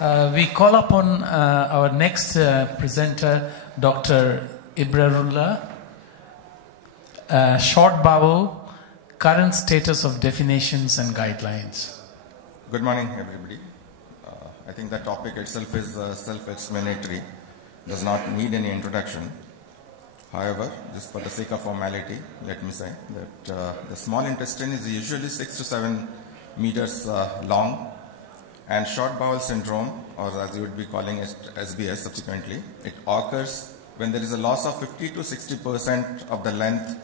We call upon our next presenter, Dr. Ibrarullah. Short bowel, current status of definitions and guidelines. Good morning, everybody. I think the topic itself is self-explanatory, does not need any introduction. However, just for the sake of formality, let me say that the small intestine is usually 6 to 7 meters long, and short bowel syndrome, or as you would be calling it SBS subsequently, it occurs when there is a loss of 50 to 60% of the length,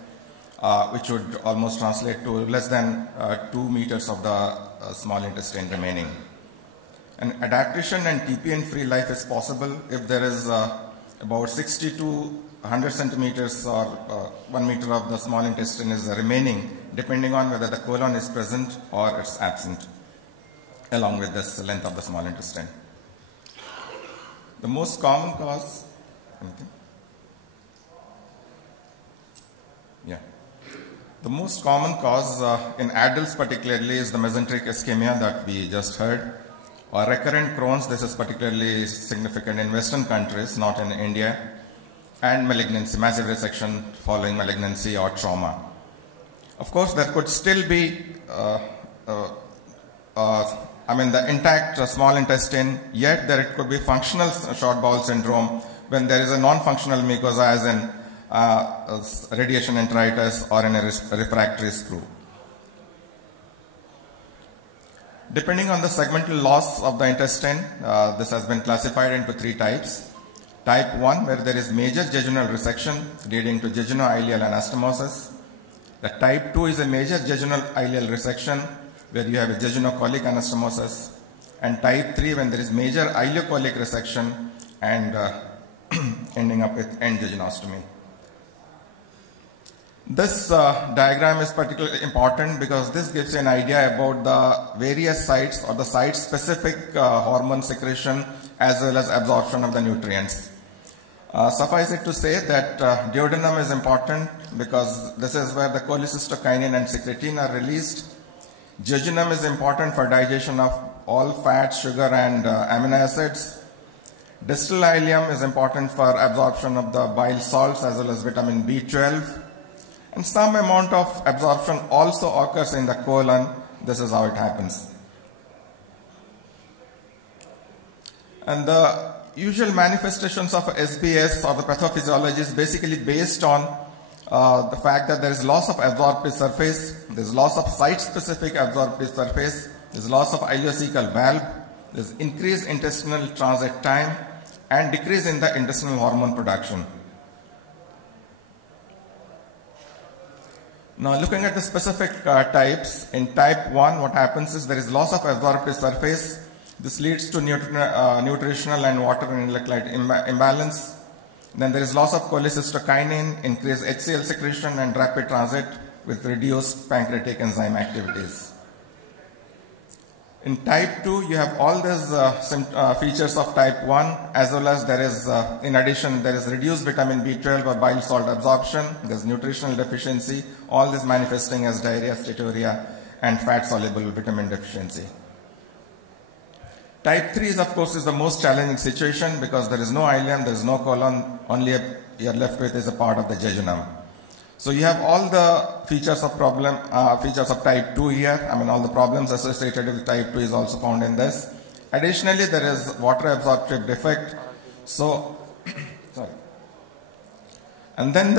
which would almost translate to less than 2 meters of the small intestine remaining. An adaptation and TPN-free life is possible if there is about 60 to 100 centimeters or 1 meter of the small intestine is remaining, depending on whether the colon is present or it's absent, along with this length of the small intestine. The most common cause, the most common cause in adults particularly is the mesenteric ischemia that we just heard, or recurrent Crohn's. This is particularly significant in Western countries, not in India, and malignancy, massive resection following malignancy or trauma. Of course, there could still be the intact small intestine, yet there it could be functional short bowel syndrome when there is a non-functional mucosa, as in radiation enteritis or in a refractory screw. Depending on the segmental loss of the intestine, this has been classified into 3 types. Type 1, where there is major jejunal resection leading to jejunal-ileal anastomosis. The type 2 is a major jejunal-ileal resection where you have a jejunocolic anastomosis. And type 3, when there is major ileocolic resection and ending up with end jejunostomy. This diagram is particularly important because this gives you an idea about the various sites or the site-specific hormone secretion as well as absorption of the nutrients. Suffice it to say that duodenum is important because this is where the cholecystokinin and secretin are released. Jejunum is important for digestion of all fat, sugar, and amino acids. Distal ileum is important for absorption of the bile salts as well as vitamin B12. And some amount of absorption also occurs in the colon. This is how it happens. And the usual manifestations of SBS or the pathophysiology is basically based on the fact that there is loss of absorptive surface, there is loss of site-specific absorptive surface, there is loss of ileocecal valve, there is increased intestinal transit time, and decrease in the intestinal hormone production. Now, looking at the specific types, in type 1, what happens is there is loss of absorptive surface. This leads to nutritional and water and electrolyte imbalance. Then there is loss of cholecystokinin, increased HCl secretion, and rapid transit with reduced pancreatic enzyme activities. In type 2, you have all these features of type 1, as well as there is, in addition, there is reduced vitamin B12 or bile salt absorption, there is nutritional deficiency, all this manifesting as diarrhea, steatorrhea, and fat-soluble vitamin deficiency. Type 3 is, of course, is the most challenging situation because there is no ileum, there is no colon, only you are left with is a part of the jejunum. So you have all the features of type 2 here. All the problems associated with type 2 is also found in this. Additionally, there is water absorptive defect. So, sorry. And then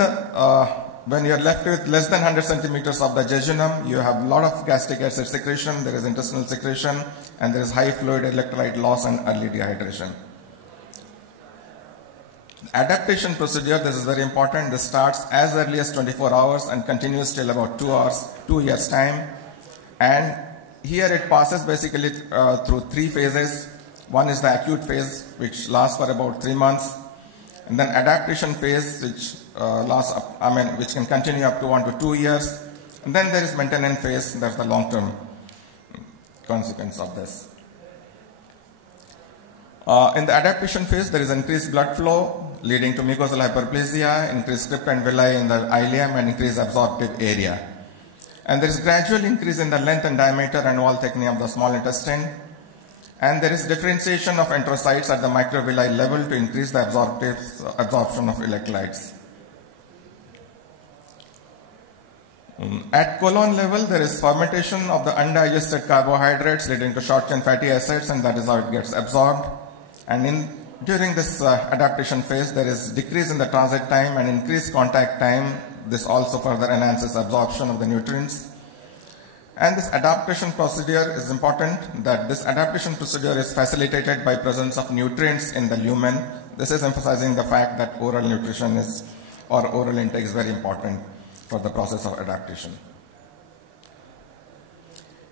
when you are left with less than 100 centimeters of the jejunum, you have a lot of gastric acid secretion, there is intestinal secretion, and there is high fluid electrolyte loss and early dehydration. Adaptation procedure, this is very important. This starts as early as 24 hours and continues till about 2 years time. And here it passes basically through 3 phases. One is the acute phase, which lasts for about 3 months. And then adaptation phase, which which can continue up to 1 to 2 years. And then there is maintenance phase, that's the long-term consequence of this. In the adaptation phase, there is increased blood flow leading to mucosal hyperplasia, increased script and villi in the ileum, and increased absorptive area. And there is gradual increase in the length and diameter and wall thickening of the small intestine. And there is differentiation of enterocytes at the microvilli level to increase the absorption of electrolytes. At colon level, there is fermentation of the undigested carbohydrates leading to short-chain fatty acids, and that is how it gets absorbed. And during this adaptation phase, there is decrease in the transit time and increased contact time. This also further enhances absorption of the nutrients. And this adaptation procedure is important, that this adaptation procedure is facilitated by presence of nutrients in the lumen. This is emphasizing the fact that oral nutrition or oral intake is very important for the process of adaptation.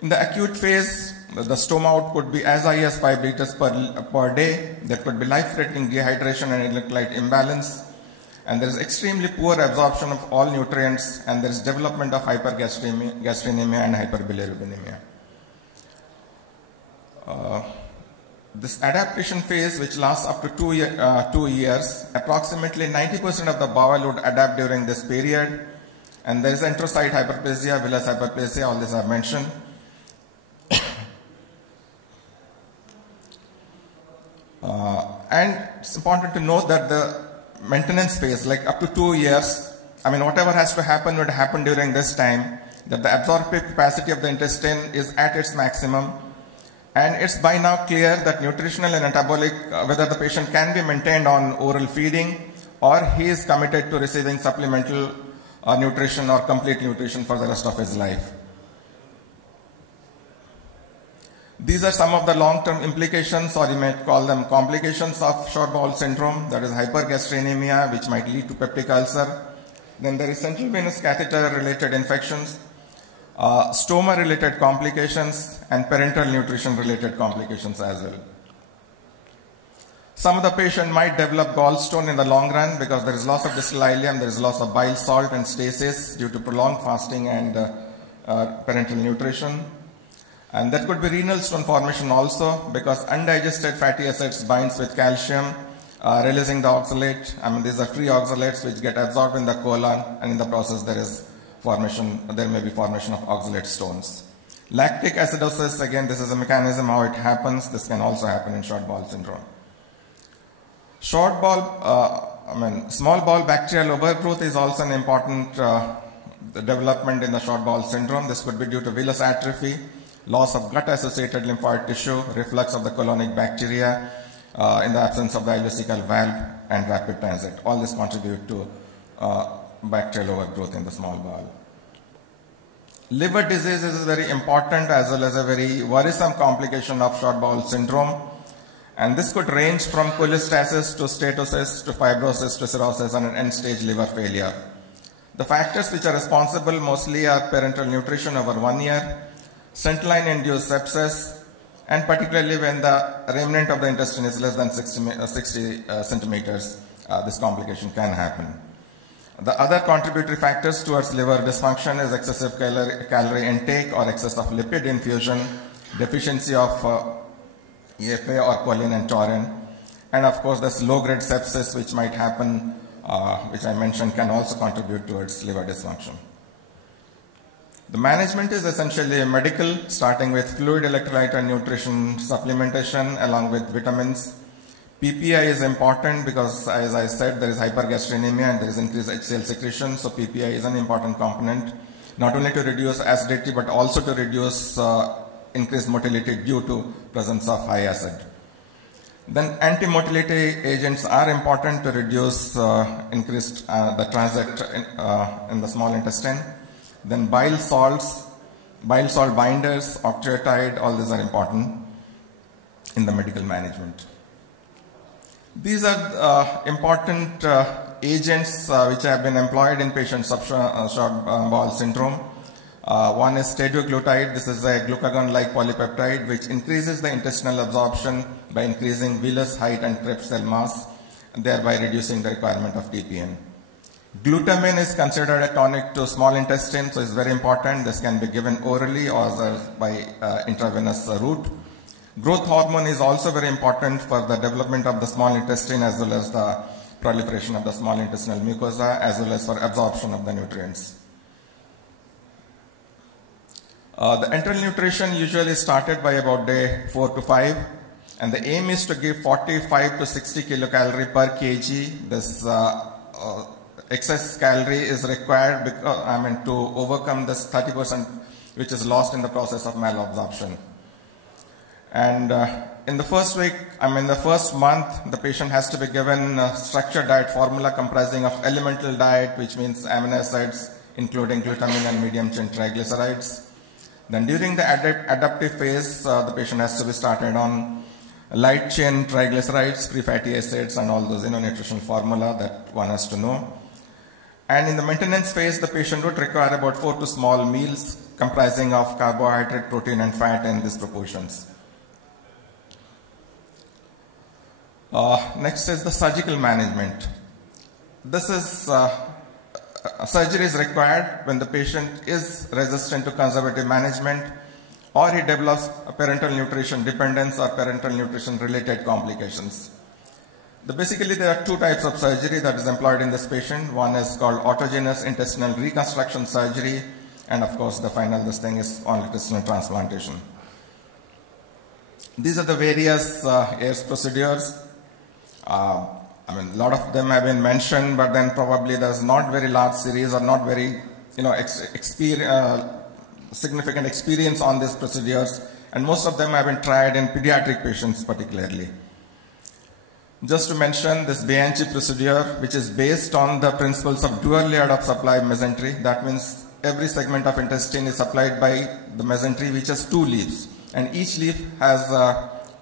In the acute phase, the stoma out could be as high as 5 liters per day. There could be life-threatening dehydration and electrolyte imbalance. And there is extremely poor absorption of all nutrients, and there is development of hypergastrenemia and hyperbilirubinemia. This adaptation phase, which lasts up to 2 years, approximately 90% of the bowel would adapt during this period. And there is enterocyte hyperplasia, villus hyperplasia, all these are mentioned. And it's important to note that the maintenance phase, like up to 2 years, whatever has to happen would happen during this time, that the absorptive capacity of the intestine is at its maximum. And it's by now clear that nutritional and metabolic, whether the patient can be maintained on oral feeding or he is committed to receiving supplemental nutrition or complete nutrition for the rest of his life. These are some of the long-term implications, or you might call them complications of short bowel syndrome. That is hypergastrenemia, which might lead to peptic ulcer. Then there is central venous catheter-related infections, stoma-related complications, and parenteral nutrition-related complications as well. Some of the patient might develop gallstone in the long run because there is loss of distal ileum, there is loss of bile salt and stasis due to prolonged fasting and parenteral nutrition. And there could be renal stone formation also because undigested fatty acids binds with calcium, releasing the oxalate. These are free oxalates which get absorbed in the colon, and in the process there may be formation of oxalate stones. Lactic acidosis, again, this is a mechanism how it happens. This can also happen in short bowel syndrome. Short bowel, small bowel bacterial overgrowth is also an important development in the short bowel syndrome. This could be due to villus atrophy, loss of gut-associated lymphoid tissue, reflux of the colonic bacteria in the absence of the ileocecal valve, and rapid transit. All this contribute to bacterial overgrowth in the small bowel. Liver disease is very important as well as a very worrisome complication of short bowel syndrome. And this could range from cholestasis to steatosis to fibrosis to cirrhosis and an end-stage liver failure. The factors which are responsible mostly are parenteral nutrition over 1 year, central-line-induced sepsis, and particularly when the remnant of the intestine is less than 60 centimeters, this complication can happen. The other contributory factors towards liver dysfunction is excessive calorie intake or excess of lipid infusion, deficiency of EFA or choline and taurine, and of course this low-grade sepsis which might happen, which I mentioned, can also contribute towards liver dysfunction. The management is essentially medical, starting with fluid, electrolyte and nutrition supplementation along with vitamins. PPI is important because, as I said, there is hypergastrenemia and there is increased HCl secretion, so PPI is an important component, not only to reduce acidity but also to reduce increased motility due to presence of high acid. Then anti-motility agents are important to reduce increased the transit in the small intestine. Then bile salts, bile salt binders, octreotide, all these are important in the medical management. These are important agents which have been employed in patients of short bowel syndrome. One is stadioglutide. This is a glucagon-like polypeptide which increases the intestinal absorption by increasing villus height and Krebs cell mass, thereby reducing the requirement of TPN. Glutamine is considered a tonic to small intestine, so it's very important. This can be given orally or by intravenous route. Growth hormone is also very important for the development of the small intestine as well as the proliferation of the small intestinal mucosa as well as for absorption of the nutrients. The enteral nutrition usually started by about day 4 to 5. And the aim is to give 45 to 60 kilocalorie per kg. This excess calorie is required because, to overcome this 30% which is lost in the process of malabsorption. And in the first week, the first month, the patient has to be given a structured diet formula comprising of elemental diet, which means amino acids, including glutamine and medium chain triglycerides. Then during the adaptive phase, the patient has to be started on light chain triglycerides, free fatty acids, and all those nutritional formula that one has to know. And in the maintenance phase, the patient would require about 4 to small meals comprising of carbohydrate, protein, and fat in these proportions. Next is the surgical management. This is surgery is required when the patient is resistant to conservative management, or he develops a parenteral nutrition dependence or parenteral nutrition related complications. Basically, there are two types of surgery that is employed in this patient. One is called autogenous intestinal reconstruction surgery, and of course the final thing is on intestinal transplantation. These are the various AIRS procedures. A lot of them have been mentioned, but then probably there's not very large series or not very significant experience on these procedures, and most of them have been tried in pediatric patients particularly. Just to mention this Bianchi procedure, which is based on the principles of dual layered of supply mesentery. That means every segment of intestine is supplied by the mesentery, which has 2 leaves, and each leaf has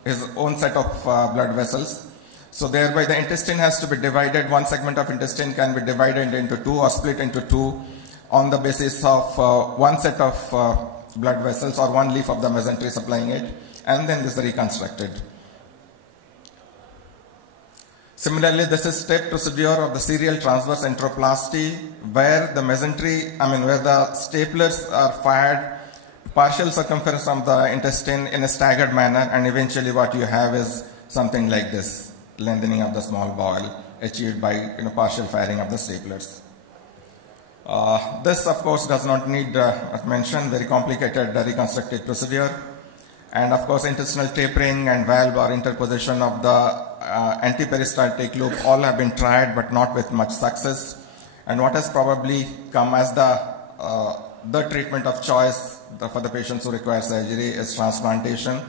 his own set of blood vessels. So thereby the intestine has to be divided. One segment of intestine can be divided into 2 or split into 2 on the basis of one set of blood vessels or one leaf of the mesentery supplying it, and then this is reconstructed. Similarly, this is step procedure of the serial transverse enteroplasty, where the mesentery, where the staplers are fired partial circumference of the intestine in a staggered manner, and eventually what you have is something like this, lengthening of the small bowel achieved by partial firing of the staplers. This of course does not need, as mentioned, very complicated reconstructive procedure. And of course intestinal tapering and valve or interposition of the antiperistaltic loop all have been tried, but not with much success. And what has probably come as the treatment of choice for the patients who require surgery is transplantation.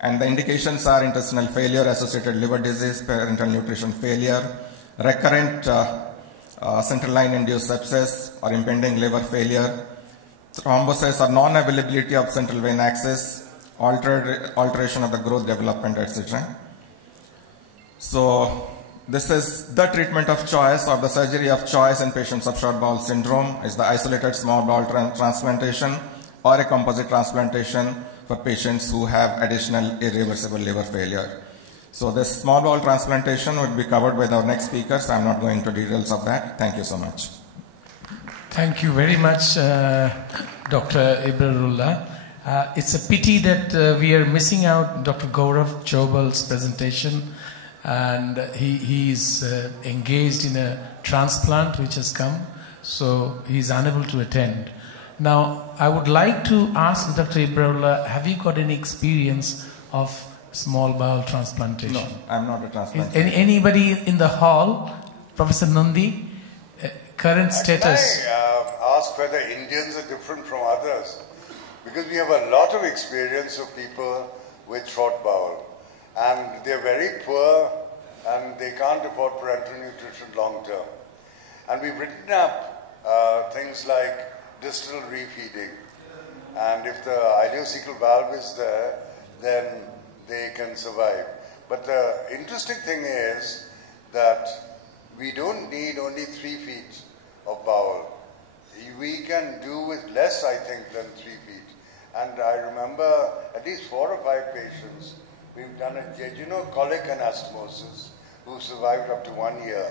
And the indications are intestinal failure, associated liver disease, parenteral nutrition failure, recurrent central line induced sepsis or impending liver failure, thrombosis or non-availability of central vein access, alteration of the growth development, etc. So this is the treatment of choice or the surgery of choice in patients of short bowel syndrome is the isolated small bowel transplantation or a composite transplantation for patients who have additional irreversible liver failure. So this small bowel transplantation would be covered by our next speakers. I'm not going into details of that. Thank you so much. Thank you very much, Dr. Ibrarullah. It's a pity that we are missing out Dr. Gaurav Chobal's presentation, and he is engaged in a transplant which has come, so he is unable to attend. Now, I would like to ask Dr. Ibrarullah, have you got any experience of small bowel transplantation? No, I'm not a transplant. Anybody in the hall? Professor Nundy, current status? Can I ask whether Indians are different from others? Because we have a lot of experience of people with short bowel, and they're very poor and they can't afford parenteral nutrition long term. And we've written up things like distal refeeding, and if the ileocecal valve is there, then they can survive. But the interesting thing is that we don't need only 3 feet of bowel. We can do with less, I think, than 3 feet. And I remember at least 4 or 5 patients, we've done a jejunocolic anastomosis who survived up to 1 year.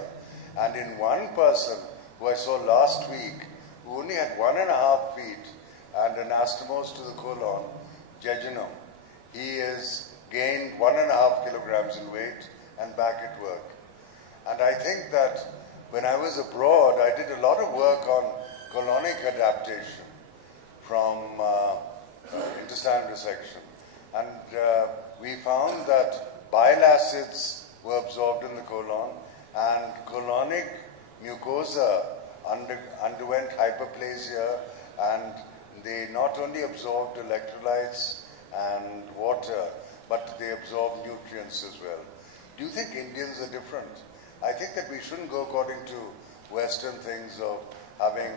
And in one person who I saw last week, who only had 1.5 feet and anastomosed to the colon, jejunum, he has gained 1.5 kilograms in weight and back at work. And I think that when I was abroad, I did a lot of work on colonic adaptation from intestinal resection. And we found that bile acids were absorbed in the colon, and colonic mucosa underwent hyperplasia, and they not only absorbed electrolytes and water, but they absorbed nutrients as well. Do you think Indians are different? I think that we shouldn't go according to Western things of having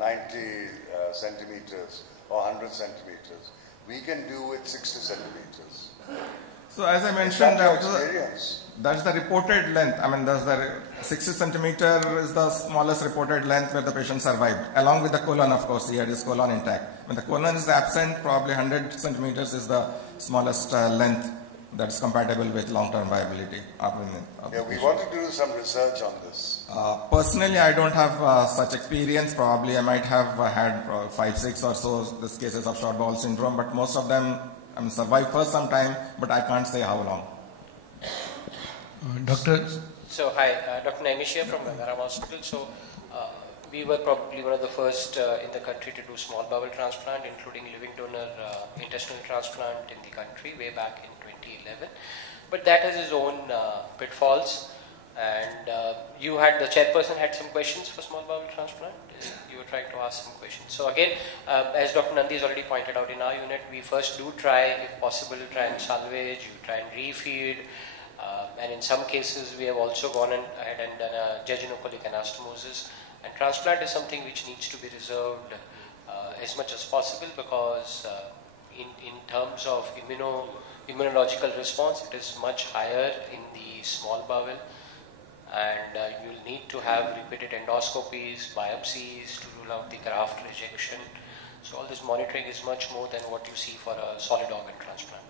90 centimeters or 100 centimeters. We can do with 60 centimeters. So as I mentioned, That's the reported length. I mean, that's the 60 centimeter is the smallest reported length where the patient survived, along with the colon, of course. He had his colon intact. When the colon is absent, probably 100 centimeters is the smallest length that's compatible with long-term viability. Yeah, we want to do some research on this. Personally, I don't have such experience. Probably I might have had 5, 6 or so these cases of short bowel syndrome, but most of them survive for some time, but I can't say how long. Doctor? So hi, Dr. Naimish here from Gangaram Hospital. So we were probably one of the first in the country to do small bowel transplant, including living donor intestinal transplant in the country way back in 2011. But that has its own pitfalls. And the chairperson had some questions for small bowel transplant. You were trying to ask some questions. So again, as Dr. Nundy has already pointed out, in our unit, we first do try, if possible, try and salvage, you try and refeed. And in some cases, we have also gone ahead and done a jejunocolic anastomosis. And transplant is something which needs to be reserved as much as possible, because in terms of immunological response, it is much higher in the small bowel. And you'll need to have repeated endoscopies, biopsies to rule out the graft rejection. So all this monitoring is much more than what you see for a solid organ transplant.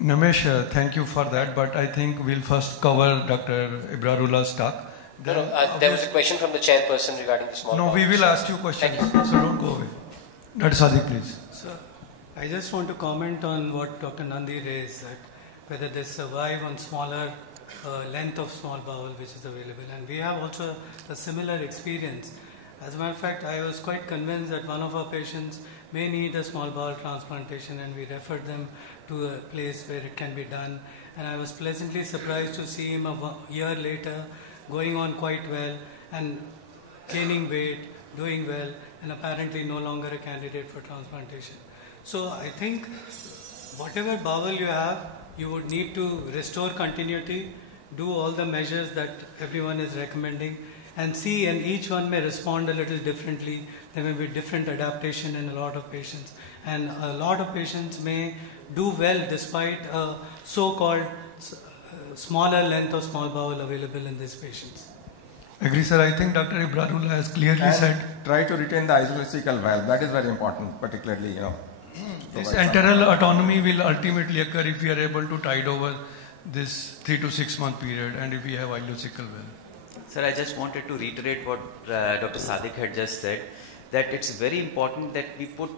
Namesh, thank you for that, but I think we'll first cover Dr. Ibrarullah's talk. There was a question from the chairperson regarding the small bowel. We will ask you questions, so don't go away. Dr. Sandip, please. So, I just want to comment on what Dr. Nundy raised, that whether they survive on smaller length of small bowel which is available. And we have also a similar experience. As a matter of fact, I was quite convinced that one of our patients may need a small bowel transplantation, and we referred them to a place where it can be done. And I was pleasantly surprised to see him a year later going on quite well and gaining weight, doing well, and apparently no longer a candidate for transplantation. So I think whatever bowel you have, you would need to restore continuity, do all the measures that everyone is recommending, and see, and each one may respond a little differently. There may be different adaptation in a lot of patients, and a lot of patients may do well despite a so-called smaller length of small bowel available in these patients. Agree, sir. I think Dr. Ibrarullah has clearly said. Try to retain the isolexical valve. That is very important, particularly, This enteral autonomy will ultimately occur if we are able to tide over this 3 to 6 month period, and if we have ileocecal valve. Sir, I just wanted to reiterate what Dr. Sadiq had just said, that it's very important that we put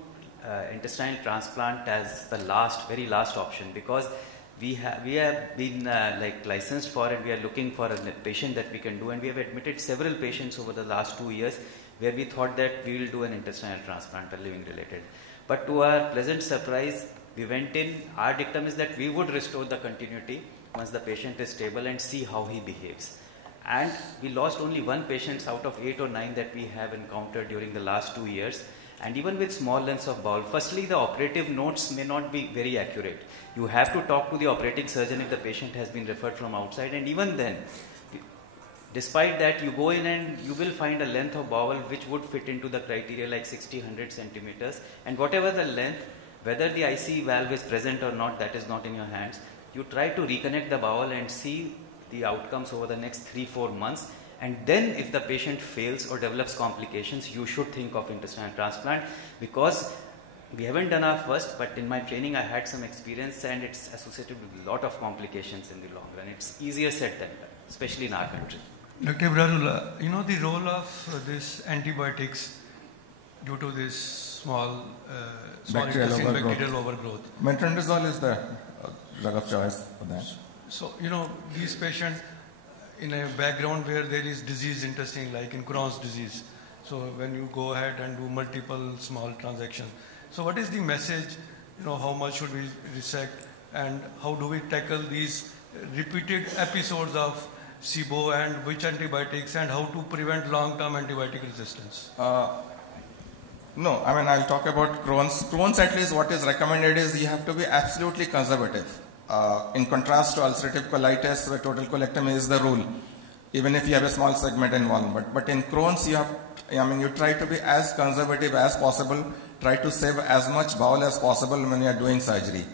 intestinal transplant as the very last option, because we have been licensed for, and we are looking for a patient that we can do, and we have admitted several patients over the last 2 years where we thought that we will do an intestinal transplant or living related. But to our pleasant surprise, we went in, our dictum is that we would restore the continuity once the patient is stable and see how he behaves. And we lost only 1 patient out of 8 or 9 that we have encountered during the last 2 years. And even with small lengths of bowel, firstly, the operative notes may not be very accurate. You have to talk to the operating surgeon if the patient has been referred from outside. And even then, despite that, you go in and you will find a length of bowel which would fit into the criteria like 60-100 centimeters. And whatever the length, whether the IC valve is present or not, that is not in your hands. You try to reconnect the bowel and see the outcomes over the next 3-4 months. And then if the patient fails or develops complications, you should think of intestinal transplant, because we haven't done our first, but in my training I had some experience, and it's associated with a lot of complications in the long run. It's easier said than done, especially in our country. Dr. Ibrarullah, the role of this antibiotics due to this small bacterial overgrowth. Metronidazole is the drug of choice for that. So, these patients in a background where there is disease intestine, like in Crohn's disease. So when you go ahead and do multiple small transactions. So what is the message how much should we resect, and how do we tackle these repeated episodes of SIBO and which antibiotics, and how to prevent long-term antibiotic resistance? No, I mean, I'll talk about Crohn's. Crohn's, at least what is recommended is you have to be absolutely conservative. In contrast to ulcerative colitis, where total colectomy is the rule, even if you have a small segment involvement. But in Crohn's, you try to be as conservative as possible, try to save as much bowel as possible when you are doing surgery.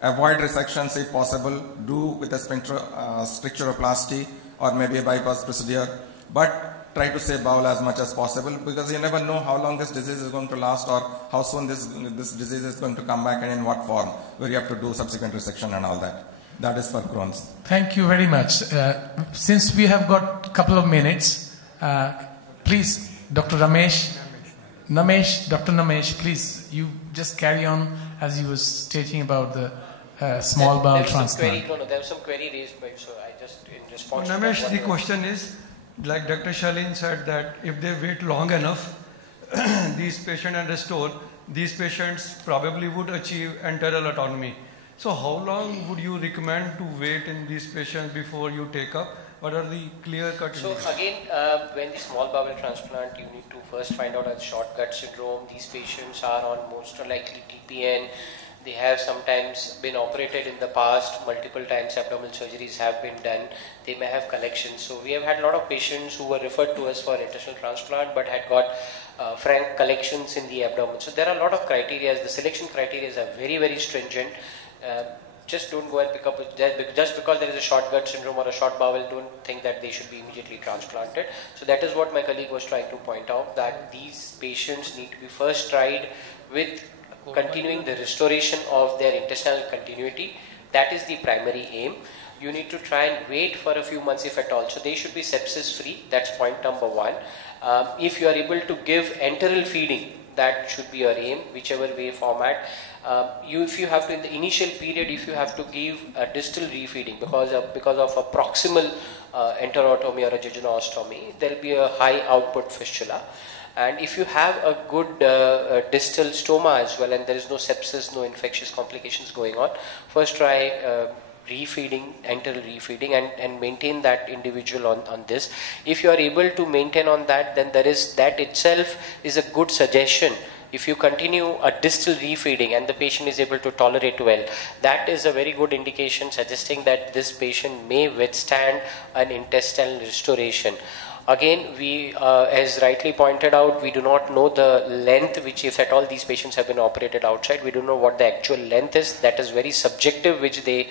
Avoid resections if possible, do with a stricturoplasty or maybe a bypass procedure, but try to save bowel as much as possible, because you never know how long this disease is going to last or how soon this disease is going to come back and in what form, where you have to do subsequent resection and all that. That is for Crohn's. Thank you very much. Since we have got a couple of minutes, please, Dr. Dr. Namesh, please, you just carry on as you were stating about the small bowel transplant. There was some query raised by, so I just, in response Namesh, to the question is, like Dr. Shalin said, that if they wait long enough, these patients and restore, these patients probably would achieve enteral autonomy. So how long would you recommend to wait in these patients before you take up? What are the clear-cut? So again, when the small bowel transplant, you need to first find out a short gut syndrome. These patients are on most likely TPN. They have sometimes been operated in the past, multiple times abdominal surgeries have been done. They may have collections. So we have had a lot of patients who were referred to us for intestinal transplant but had got frank collections in the abdomen. So there are a lot of criteria. The selection criteria are very, very stringent. Just don't go and pick up, just because there is a short gut syndrome or a short bowel, don't think that they should be immediately transplanted. So that is what my colleague was trying to point out, that these patients need to be first tried with continuing the restoration of their intestinal continuity. That is the primary aim. You need to try and wait for a few months if at all. So they should be sepsis free. That's point number one. If you are able to give enteral feeding, that should be your aim, whichever way format. If you have to, in the initial period, if you have to give a distal refeeding because of a proximal enterotomy or a jejunostomy, there will be a high output fistula. And if you have a good distal stoma as well, and there is no sepsis, no infectious complications going on, first try refeeding, enteral refeeding, and maintain that individual on this. If you are able to maintain on that, then that itself is a good suggestion. If you continue a distal refeeding and the patient is able to tolerate well, that is a very good indication suggesting that this patient may withstand an intestinal restoration. Again, we, as rightly pointed out, we do not know the length, which if at all these patients have been operated outside, we don't know what the actual length is. That is very subjective, which they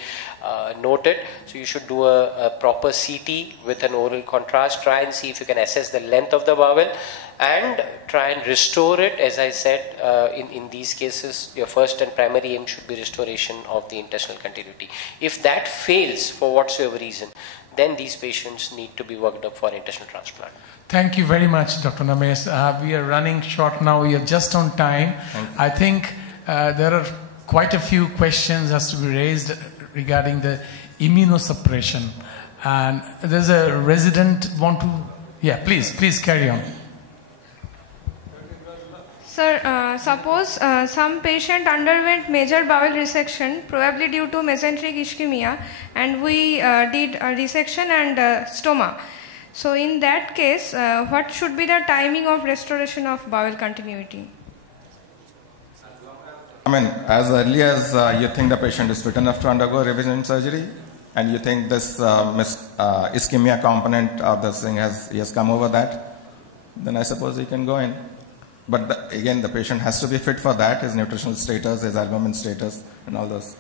noted. So you should do a proper CT with an oral contrast, try and see if you can assess the length of the bowel and try and restore it. As I said, in these cases, your first and primary aim should be restoration of the intestinal continuity. If that fails for whatsoever reason, then these patients need to be worked up for intestinal transplant. Thank you very much, Dr. Namesh. We are running short now. We are just on time. I think there are quite a few questions has to be raised regarding the immunosuppression. And there's a resident want to... Yeah, please carry on. Sir, suppose some patient underwent major bowel resection, probably due to mesenteric ischemia, and we did a resection and stoma. So in that case, what should be the timing of restoration of bowel continuity? I mean, as early as you think the patient is fit enough to undergo revision surgery, and you think this ischemia component of this thing has come over that, then I suppose you can go in. But again, the patient has to be fit for that, his nutritional status, his albumin status, and all those.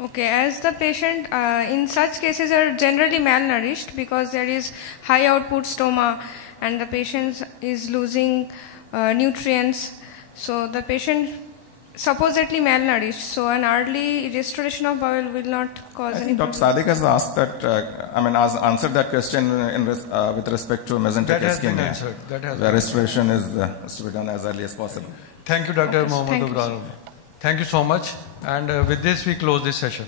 Okay, as the patient in such cases are generally malnourished because there is high output stoma and the patient is losing nutrients. So the patient supposedly malnourished, so an early restoration of bowel will not cause any problem. Dr. Sadiq has asked that, has answered that question with respect to mesenteric ischemia. The restoration is to be done as early as possible. Thank you, Dr. Mohammed Ibrarullah. Thank you so much. And with this, we close this session.